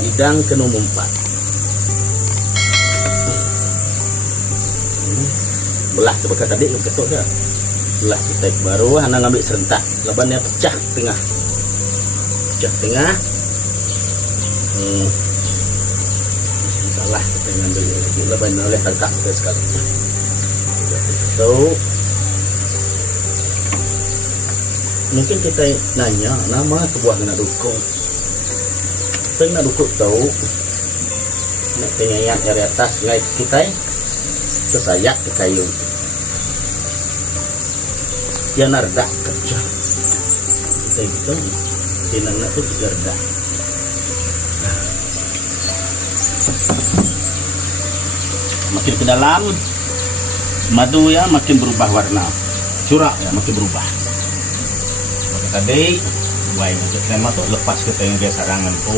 Idang ke nomor 4. Belah ke bekas tadi ketok dah. Belah kita baru hana ngambil serentak. Lebannya pecah tengah. Pecah tengah. Salah kita ngambil lagi. Leban oleh tangkap kita sekali. Ketok. Mungkin kita nanya nama sebuah kena dukung. Kita kena dukung tahu. Nak penyayat dari atas ngai kita sesayak ke kayu. Dia nardak kerja. Kita itu tinangnya tu kerja. Makin ke dalam madu ya makin berubah warna. Curak ya makin berubah. Tadi, buai untuk lema tu lepas ke tengah sarangan tu.